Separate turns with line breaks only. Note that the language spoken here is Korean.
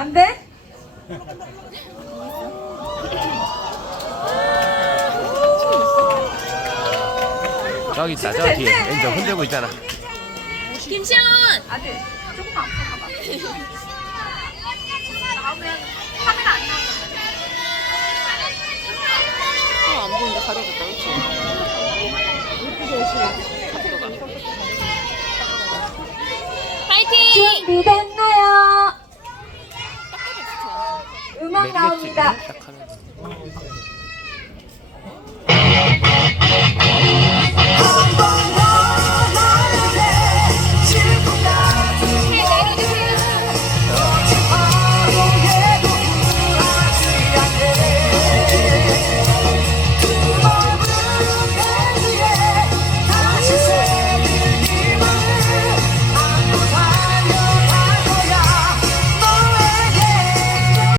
안 돼?
저기 있다 저기 뒤에 엔저 흔들고 있잖아
김시현!
아들 조금만 앞으로 가봐. 나오면 카메라 안 나오는
어, 안 보이는데 가려졌다, 그치? 파이팅!
준비된 나옵니다. 시작하면